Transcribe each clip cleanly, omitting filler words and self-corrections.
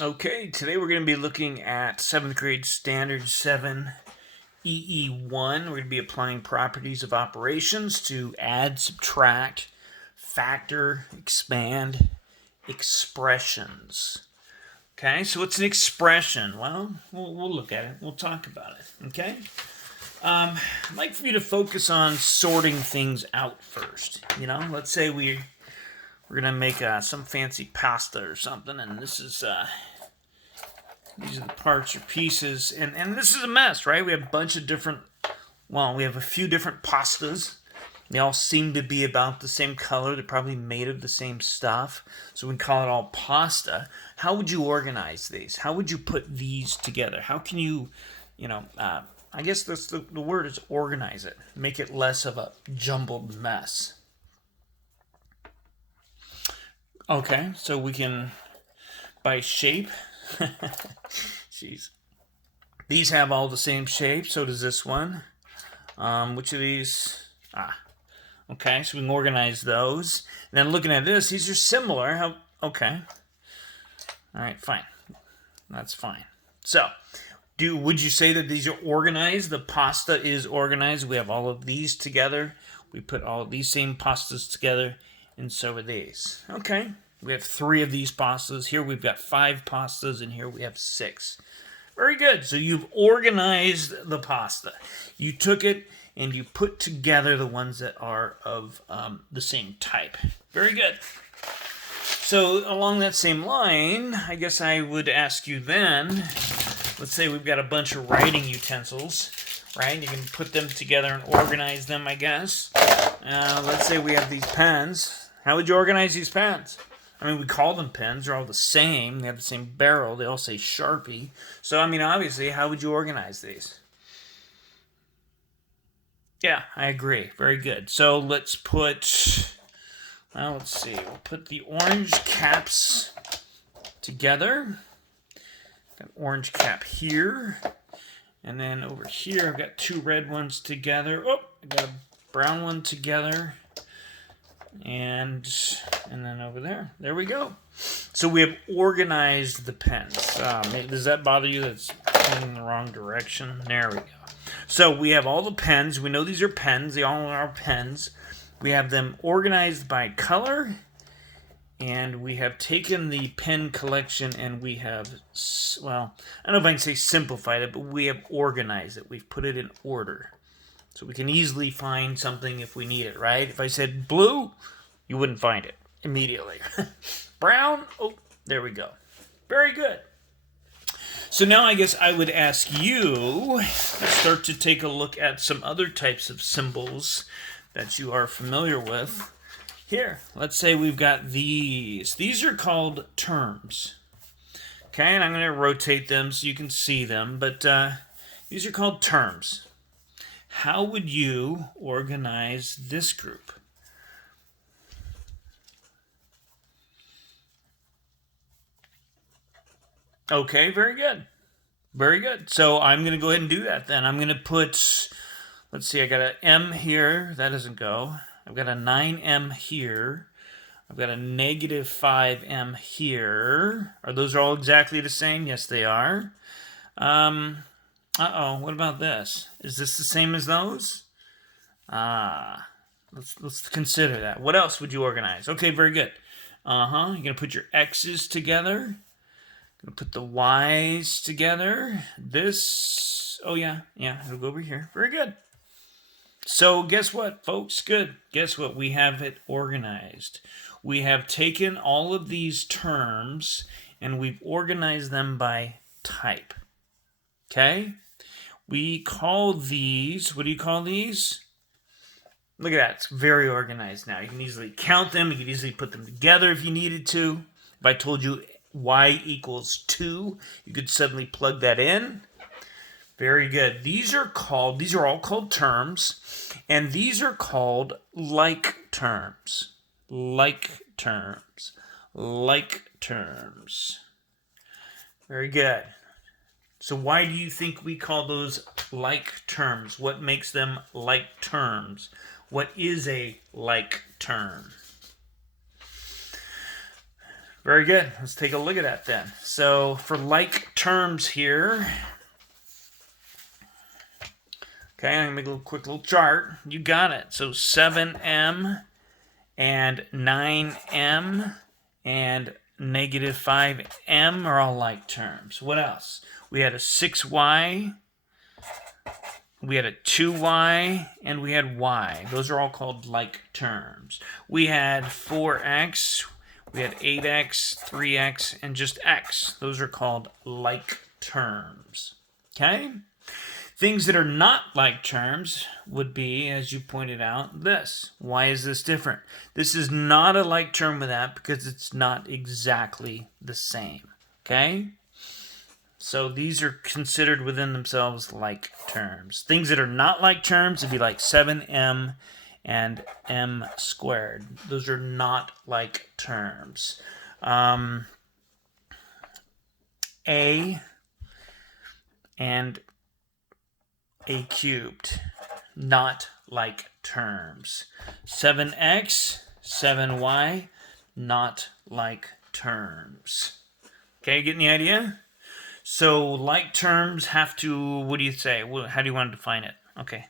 Okay, today we're going to be looking at 7th grade Standard 7 EE1. We're going to be applying properties of operations to add, subtract, factor, expand, expressions. Okay, so what's an expression? Well, we'll look at it. We'll talk about it. Okay? I'd like for you to focus on sorting things out first. You know, let's say we're gonna make some fancy pasta or something, and this is these are the parts or pieces, and this is a mess, right? We have a bunch of different. Well, we have a few different pastas. They all seem to be about the same color. They're probably made of the same stuff, so we can call it all pasta. How would you organize these? How would you put these together? How can you, I guess that's the word is organize it. Make it less of a jumbled mess. Okay, so we can, by shape, jeez. These have all the same shape, so does this one. Which of these? Okay, so we can organize those. And then looking at this, these are similar. Okay. All right, fine. That's fine. So, would you say that these are organized? The pasta is organized. We have all of these together. We put all of these same pastas together, and so are these. Okay. We have 3 of these pastas. Here we've got 5 pastas, and here we have 6. Very good. So you've organized the pasta. You took it and you put together the ones that are of the same type. Very good. So along that same line, I guess I would ask you then, let's say we've got a bunch of writing utensils, right? You can put them together and organize them, I guess. Let's say we have these pens. How would you organize these pens? I mean, we call them pens. They're all the same. They have the same barrel. They all say Sharpie. So, I mean, obviously, how would you organize these? Yeah, I agree. Very good. So let's put, well, let's see. We'll put the orange caps together. Got an orange cap here. And then over here, I've got 2 red ones together. Oh, I got a brown one together. And then over there we go. So we have organized the pens. Does that bother you? That's pointing in the wrong direction. There we go. So we have all the pens. We know these are pens. They all are pens. We have them organized by color. And we have taken the pen collection and we have, well, I don't know if I can say simplified it, but we have organized it. We've put it in order. So we can easily find something if we need it, right? If I said blue, you wouldn't find it immediately. Brown, oh, there we go. Very good. So now I guess I would ask you to start to take a look at some other types of symbols that you are familiar with. Here, let's say we've got these. These are called terms. Okay, and I'm going to rotate them so you can see them, but these are called terms. How would you organize this group? Okay, very good. Very good. So I'm going to go ahead and do that then. I'm going to put, let's see, I got an M here. That doesn't go. I've got a 9M here. I've got a negative 5M here. Are those all exactly the same? Yes, they are. What about this? Is this the same as those? Let's consider that. What else would you organize? Okay, very good. You're gonna put your X's together. Gonna put the Y's together. This, oh yeah, it'll go over here. Very good. So guess what, folks? Good. Guess what? We have it organized. We have taken all of these terms and we've organized them by type. Okay? We call these, what do you call these? Look at that. It's very organized now. You can easily count them. You can easily put them together if you needed to. If I told you y equals 2, you could suddenly plug that in. Very good. These are all called terms, and these are called like terms. Like terms. Like terms. Very good. So why do you think we call those like terms? What makes them like terms? What is a like term? Very good. Let's take a look at that then. So for like terms here, okay, I'm going to make a quick little chart. You got it. So 7m and 9m and negative 5m are all like terms. What else? We had a 6y, we had a 2y, and we had y. Those are all called like terms. We had 4x, we had 8x, 3x, and just x. Those are called like terms. Okay? Things that are not like terms would be, as you pointed out, this. Why is this different? This is not a like term with that because it's not exactly the same. Okay? So these are considered within themselves like terms. Things that are not like terms would be like 7m and m squared. Those are not like terms. A and a cubed, not like terms. 7x, 7y, not like terms. Okay, getting the idea? So like terms have to, what do you say? How do you want to define it? Okay,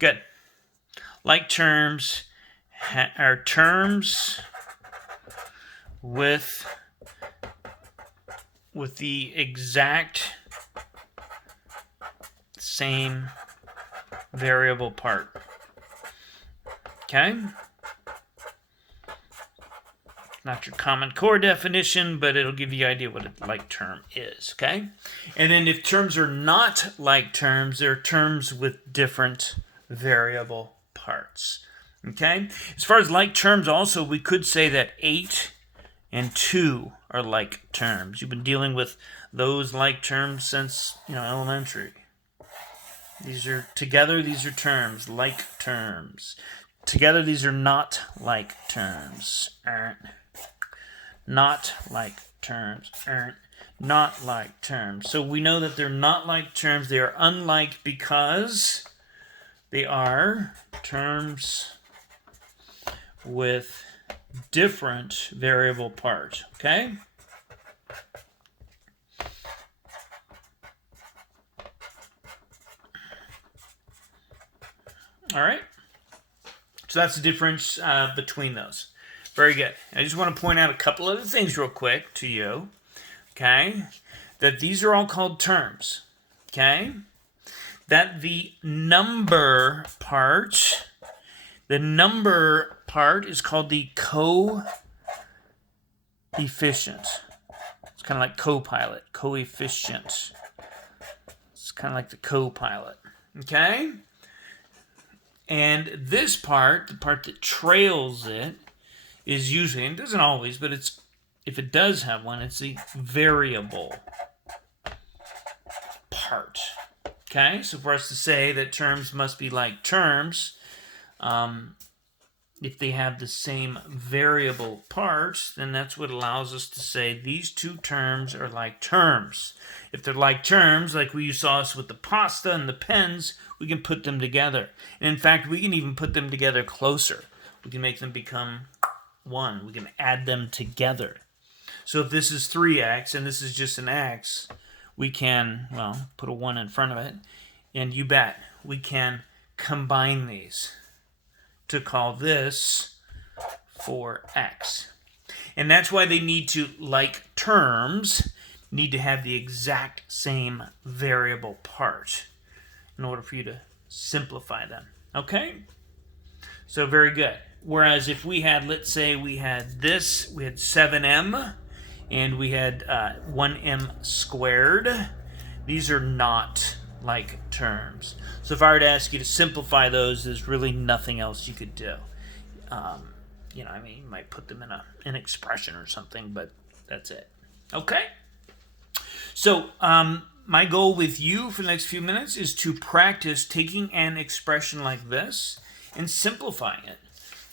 good. Like terms are terms with the exact same variable part. Okay? Not your Common Core definition, but it'll give you an idea what a like term is. Okay? And then if terms are not like terms, they're terms with different variable parts. Okay? As far as like terms also, we could say that 8 and 2 are like terms. You've been dealing with those like terms since, elementary. These are together, these are terms, like terms. Together, these are not like terms. Not like terms. Not like terms. So we know that they're not like terms. They are unlike because they are terms with different variable parts. Okay? All right. So that's the difference between those. Very good. I just want to point out a couple other things real quick to you. Okay? That these are all called terms. Okay? That the number part is called the coefficient. It's kind of like copilot. Coefficient. It's kind of like the copilot. Okay? And this part, the part that trails it, is usually, and it doesn't always, but if it does have one, it's the variable part. Okay? So for us to say that terms must be like terms, if they have the same variable parts, then that's what allows us to say these two terms are like terms. If they're like terms, like we saw us with the pasta and the pens, we can put them together. And in fact, we can even put them together closer. We can make them become one. We can add them together. So if this is 3x and this is just an x, we can, put a 1 in front of it. And you bet, we can combine these to call this 4x. And that's why they need to, like terms, need to have the exact same variable part in order for you to simplify them. Okay? So very good. Whereas if we had, let's say we had this, we had 7m, and we had 1m squared, these are not like terms. So if I were to ask you to simplify those, there's really nothing else you could do. You might put them in an expression or something, but that's it. Okay? So my goal with you for the next few minutes is to practice taking an expression like this and simplifying it.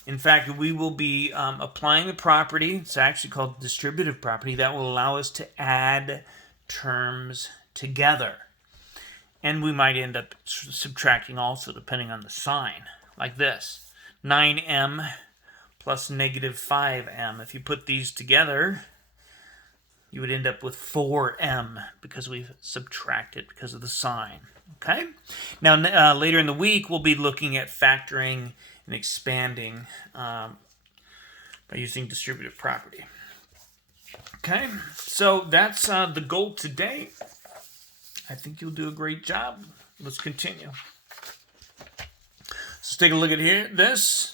In fact, we will be applying the property, it's actually called distributive property, that will allow us to add terms together. And we might end up subtracting also, depending on the sign, like this. 9m plus negative 5m. If you put these together, you would end up with 4m because we've subtracted because of the sign. Okay? Now, later in the week, we'll be looking at factoring and expanding by using distributive property. Okay? So that's the goal today. I think you'll do a great job. Let's continue. Let's take a look at this.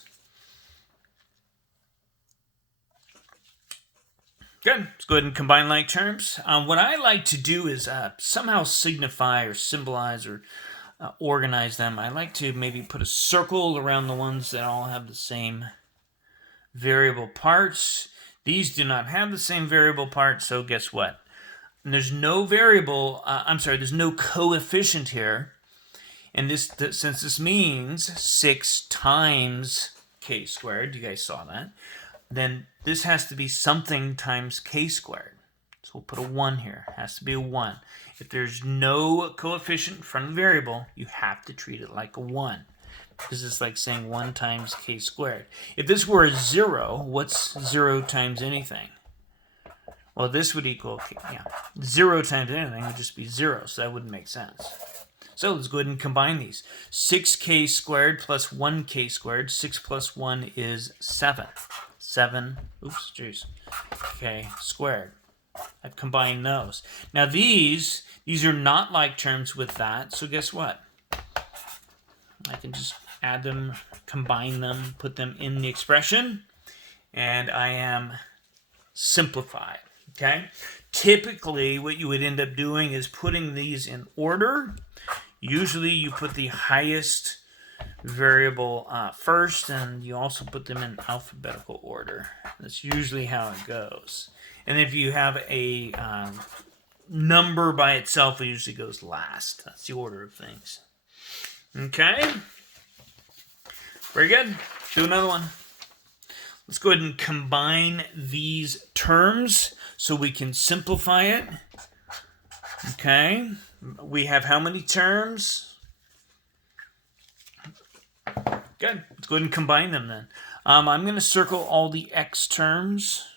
Good. Let's go ahead and combine like terms. What I like to do is somehow signify or symbolize or organize them. I like to maybe put a circle around the ones that all have the same variable parts. These do not have the same variable parts, so guess what? And there's no variable, there's no coefficient here. And since this means 6 times k squared, you guys saw that, then this has to be something times k squared. So we'll put a 1 here. It has to be a 1. If there's no coefficient in front of the variable, you have to treat it like a 1. Because it's like saying 1 times k squared. If this were a 0, what's 0 times anything? Well, this would equal, 0 times anything would just be 0, so that wouldn't make sense. So let's go ahead and combine these. 6k squared plus 1k squared. 6 plus 1 is 7. 7, k squared. I've combined those. Now these are not like terms with that, so guess what? I can just add them, combine them, put them in the expression, and I am simplified. Okay? Typically, what you would end up doing is putting these in order. Usually, you put the highest variable first, and you also put them in alphabetical order. That's usually how it goes. And if you have a number by itself, it usually goes last. That's the order of things. Okay? Very good. Do another one. Let's go ahead and combine these terms so we can simplify it. Okay. We have how many terms? Good. Let's go ahead and combine them then. I'm going to circle all the x terms.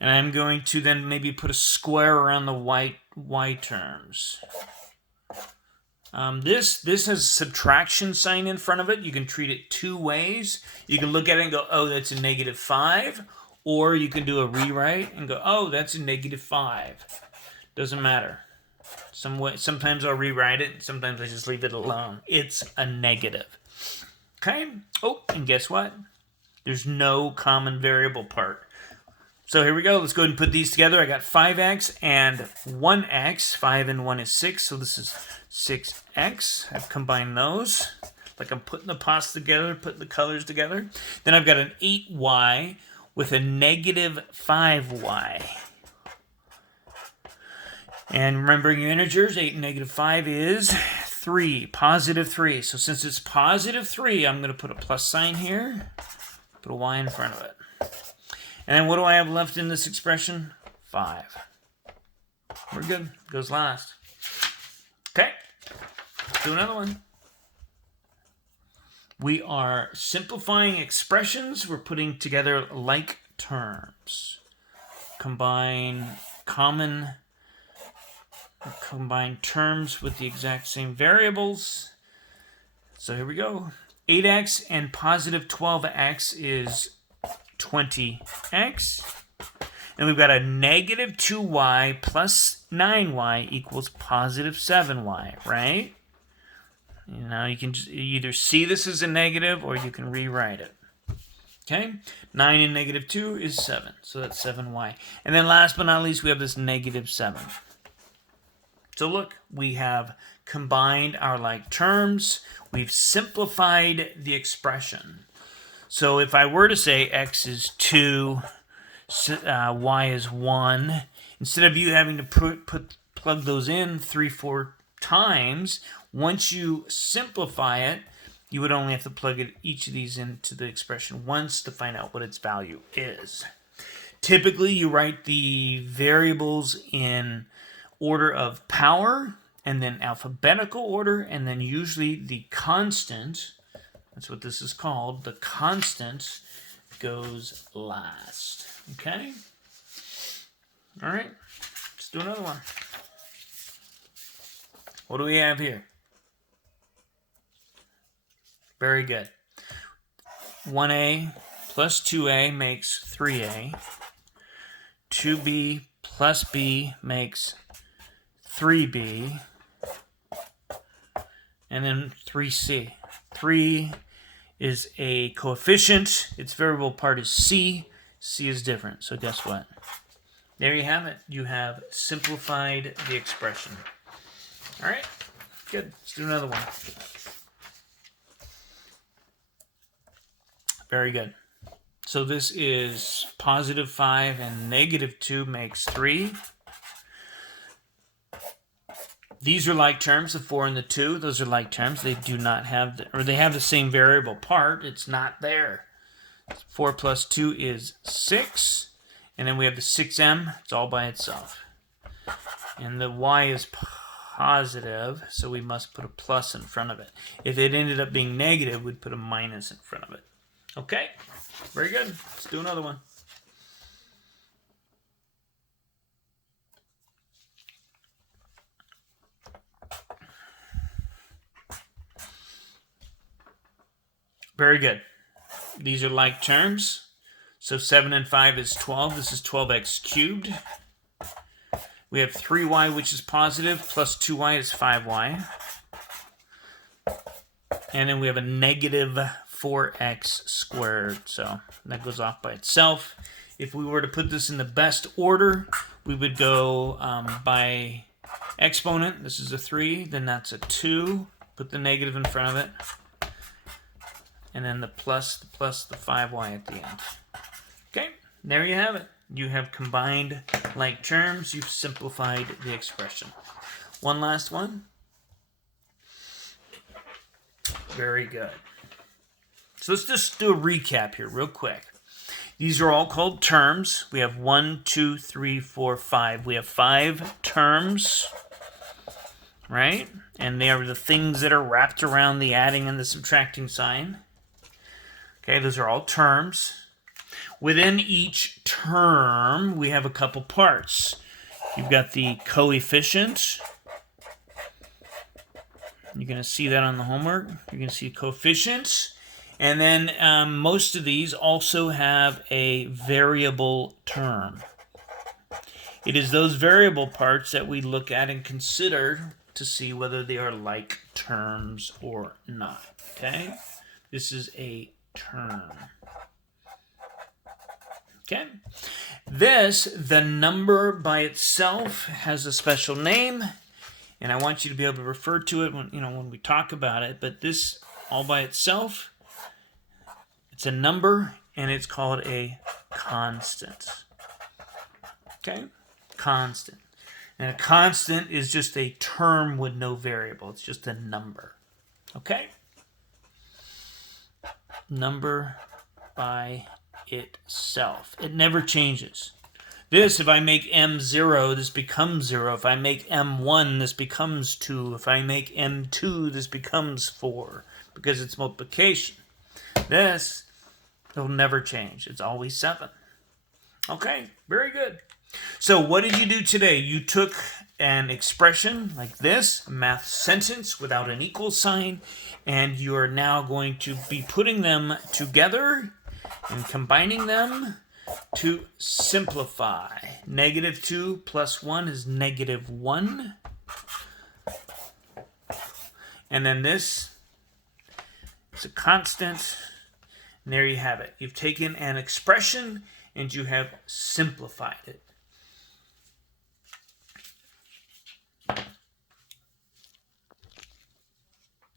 And I'm going to then maybe put a square around the y terms. This has a subtraction sign in front of it. You can treat it two ways. You can look at it and go, oh, that's a negative 5. Or you can do a rewrite and go, oh, that's a negative 5. Doesn't matter. Sometimes I'll rewrite it. Sometimes I just leave it alone. It's a negative. Okay? Oh, and guess what? There's no common variable part. So here we go. Let's go ahead and put these together. I got 5x and 1x. 5 and 1 is 6, so this is 6x. I've combined those. Like I'm putting the pots together, putting the colors together. Then I've got an 8y with a negative 5y. And remembering your integers, 8 and negative 5 is 3, positive 3. So since it's positive 3, I'm going to put a plus sign here, put a y in front of it. And then what do I have left in this expression? 5. We're good. Goes last. Okay. Do another one. We are simplifying expressions. We're putting together like terms. Combine terms with the exact same variables. So here we go. 8x and positive 12x is 20x. And we've got a negative 2y plus 9y equals positive 7y, right? You know, you can either see this as a negative or you can rewrite it. Okay? 9 and negative 2 is 7. So that's 7y. And then last but not least, we have this negative 7. So look, we have combined our like terms. We've simplified the expression. So if I were to say x is 2, y is 1, instead of you having to plug those in 3-4 times, once you simplify it, you would only have to plug each of these into the expression once to find out what its value is. Typically, you write the variables in order of power, and then alphabetical order, and then usually the constant That's what this is called. The constant goes last. Okay? All right. Let's do another one. What do we have here? Very good. 1a plus 2a makes 3a. 2b plus b makes 3b. And then 3c. 3 is a coefficient. Its variable part is c. C is different. So guess what? There you have it. You have simplified the expression. All right. Good. Let's do another one. Very good. So this is positive 5 and negative 2 makes 3. These are like terms, the 4 and the 2. Those are like terms. They do not have, they have the same variable part. It's not there. 4 plus 2 is 6. And then we have the 6m. It's all by itself. And the y is positive, so we must put a plus in front of it. If it ended up being negative, we'd put a minus in front of it. Okay, very good. Let's do another one. Very good. These are like terms. So 7 and 5 is 12. This is 12x cubed. We have 3y, which is positive, plus 2y is 5y. And then we have a negative 4x squared. So that goes off by itself. If we were to put this in the best order, we would go by exponent. This is a 3, then that's a 2. Put the negative in front of it. And then the plus, the 5y at the end. Okay, there you have it. You have combined like terms. You've simplified the expression. One last one. Very good. So let's just do a recap here real quick. These are all called terms. We have 1, 2, 3, 4, 5. We have 5 terms, right? And they are the things that are wrapped around the adding and the subtracting sign. Okay, those are all terms. Within each term, we have a couple parts. You've got the coefficient. You're going to see that on the homework. You're going to see coefficients. And then most of these also have a variable term. It is those variable parts that we look at and consider to see whether they are like terms or not. Okay? This is a term. Okay? This, the number by itself, has a special name, and I want you to be able to refer to it when we talk about it. But this, all by itself, it's a number, and it's called a constant. Okay? Constant. And a constant is just a term with no variable. It's just a number. Okay? Number by itself. It never changes. This, if I make m 0, this becomes 0. If I make m 1, this becomes 2. If I make m 2, this becomes 4, because it's multiplication. This, it'll never change. It's always 7. Okay, very good. So what did you do today? You took an expression like this, a math sentence without an equal sign, and you are now going to be putting them together and combining them to simplify. Negative 2 plus 1 is negative 1. And then this is a constant. And there you have it. You've taken an expression and you have simplified it.